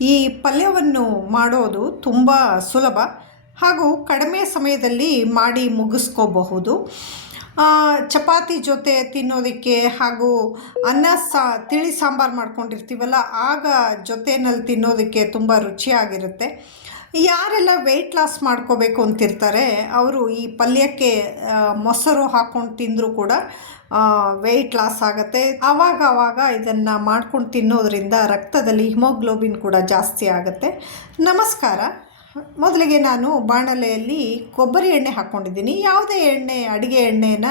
ಈ ಪಲ್ಯವನ್ನು ಮಾಡೋದು ತುಂಬ ಸುಲಭ ಹಾಗೂ ಕಡಿಮೆ ಸಮಯದಲ್ಲಿ ಮಾಡಿ ಮುಗಿಸ್ಕೋಬಹುದು. ಚಪಾತಿ ಜೊತೆ ತಿನ್ನೋದಕ್ಕೆ ಹಾಗೂ ಅನ್ನ ಸಾ, ತಿಳಿ ಸಾಂಬಾರು ಮಾಡ್ಕೊಂಡಿರ್ತೀವಲ್ಲ, ಆಗ ಜೊತೆಯಲ್ಲಿ ತಿನ್ನೋದಕ್ಕೆ ತುಂಬ ರುಚಿಯಾಗಿರುತ್ತೆ. ಯಾರೆಲ್ಲ ವೆಯ್ಟ್ ಲಾಸ್ ಮಾಡ್ಕೋಬೇಕು ಅಂತಿರ್ತಾರೆ, ಅವರು ಈ ಪಲ್ಯಕ್ಕೆ ಮೊಸರು ಹಾಕ್ಕೊಂಡು ತಿಂದರೂ ಕೂಡ ವೆಯ್ಟ್ ಲಾಸ್ ಆಗುತ್ತೆ. ಆವಾಗ ಆವಾಗ ಇದನ್ನು ಮಾಡ್ಕೊಂಡು ತಿನ್ನೋದ್ರಿಂದ ರಕ್ತದಲ್ಲಿ ಹಿಮೋಗ್ಲೋಬಿನ್ ಕೂಡ ಜಾಸ್ತಿ ಆಗುತ್ತೆ. ನಮಸ್ಕಾರ. ಮೊದಲಿಗೆ ನಾನು ಬಾಣಲೆಯಲ್ಲಿ ಕೊಬ್ಬರಿ ಎಣ್ಣೆ ಹಾಕ್ಕೊಂಡಿದ್ದೀನಿ ಯಾವುದೇ ಎಣ್ಣೆ, ಅಡುಗೆ ಎಣ್ಣೆನ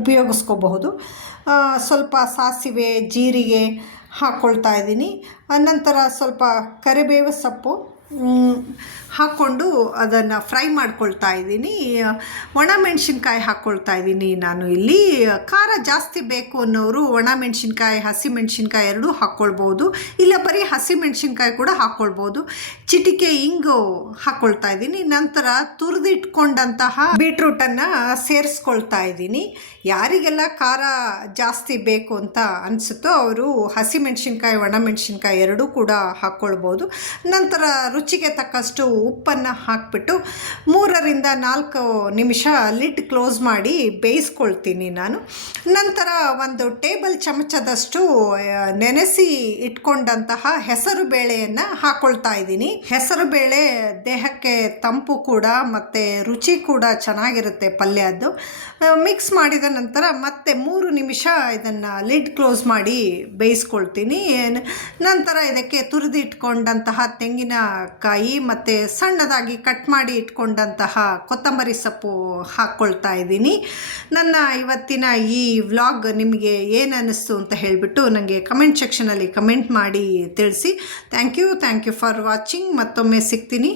ಉಪಯೋಗಿಸ್ಕೋಬಹುದು. ಸ್ವಲ್ಪ ಸಾಸಿವೆ, ಜೀರಿಗೆ ಹಾಕ್ಕೊಳ್ತಾ ಇದ್ದೀನಿ. ಅನಂತರ ಸ್ವಲ್ಪ ಕರಿಬೇವು ಸೊಪ್ಪು ಹಾಕ್ಕೊಂಡು ಅದನ್ನು ಫ್ರೈ ಮಾಡ್ಕೊಳ್ತಾ ಇದ್ದೀನಿ. ಒಣ ಮೆಣಸಿನ್ಕಾಯಿ ಹಾಕ್ಕೊಳ್ತಾ ಇದ್ದೀನಿ ನಾನು ಇಲ್ಲಿ. ಖಾರ ಜಾಸ್ತಿ ಬೇಕು ಅನ್ನೋರು ಒಣ ಮೆಣಸಿನ್ಕಾಯಿ, ಹಸಿ ಮೆಣಸಿನ್ಕಾಯಿ ಎರಡೂ ಹಾಕ್ಕೊಳ್ಬೋದು. ಇಲ್ಲ, ಬರೀ ಹಸಿ ಮೆಣಸಿನ್ಕಾಯಿ ಕೂಡ ಹಾಕ್ಕೊಳ್ಬೋದು. ಚಿಟಿಕೆ, ಇಂಗು ಹಾಕ್ಕೊಳ್ತಾ ಇದ್ದೀನಿ. ನಂತರ ತುರಿದಿಟ್ಕೊಂಡಂತಹ ಬೀಟ್ರೂಟನ್ನು ಸೇರಿಸ್ಕೊಳ್ತಾ ಇದ್ದೀನಿ. ಯಾರಿಗೆಲ್ಲ ಖಾರ ಜಾಸ್ತಿ ಬೇಕು ಅಂತ ಅನಿಸುತ್ತೋ ಅವರು ಹಸಿ ಮೆಣಸಿನ್ಕಾಯಿ, ಒಣ ಮೆಣಸಿನ್ಕಾಯಿ ಎರಡೂ ಕೂಡ ಹಾಕ್ಕೊಳ್ಬೋದು. ನಂತರ ರುಚಿಗೆ ತಕ್ಕಷ್ಟು ಉಪ್ಪನ್ನು ಹಾಕಿಬಿಟ್ಟು ಮೂರರಿಂದ ನಾಲ್ಕು ನಿಮಿಷ ಲಿಡ್ ಕ್ಲೋಸ್ ಮಾಡಿ ಬೇಯಿಸ್ಕೊಳ್ತೀನಿ ನಾನು. ನಂತರ ಒಂದು ಟೇಬಲ್ ಚಮಚದಷ್ಟು ನೆನೆಸಿ ಇಟ್ಕೊಂಡಂತಹ ಹೆಸರು ಬೇಳೆಯನ್ನು ಹಾಕ್ಕೊಳ್ತಾ ಇದ್ದೀನಿ. ಹೆಸರು ಬೇಳೆ ದೇಹಕ್ಕೆ ತಂಪು ಕೂಡ ಮತ್ತು ರುಚಿ ಕೂಡ ಚೆನ್ನಾಗಿರುತ್ತೆ ಪಲ್ಯದ್ದು. ಮಿಕ್ಸ್ ಮಾಡಿದ ನಂತರ ಮತ್ತೆ ಮೂರು ನಿಮಿಷ ಇದನ್ನು ಲಿಡ್ ಕ್ಲೋಸ್ ಮಾಡಿ ಬೇಯಿಸ್ಕೊಳ್ತೀನಿ. ನಂತರ ಇದಕ್ಕೆ ತುರಿದಿಟ್ಕೊಂಡಂತಹ ತೆಂಗಿನಕಾಯಿ ಮತ್ತು ಸಣ್ಣದಾಗಿ ಕಟ್ ಮಾಡಿ ಇಟ್ಕೊಂಡಂತಹ ಕೊತ್ತಂಬರಿ ಸೊಪ್ಪು ಹಾಕ್ಕೊಳ್ತಾ ಇದ್ದೀನಿ. ನನ್ನ ಇವತ್ತಿನ ಈ ವ್ಲಾಗ್ ನಿಮಗೆ ಏನು ಅನ್ನಿಸ್ತು ಅಂತ ಹೇಳಿಬಿಟ್ಟು ನನಗೆ ಕಮೆಂಟ್ ಸೆಕ್ಷನಲ್ಲಿ ಕಮೆಂಟ್ ಮಾಡಿ ತಿಳಿಸಿ. Thank you thank you for watching ಮತ್ತೊಮ್ಮೆ ಸಿಗ್ತೀನಿ.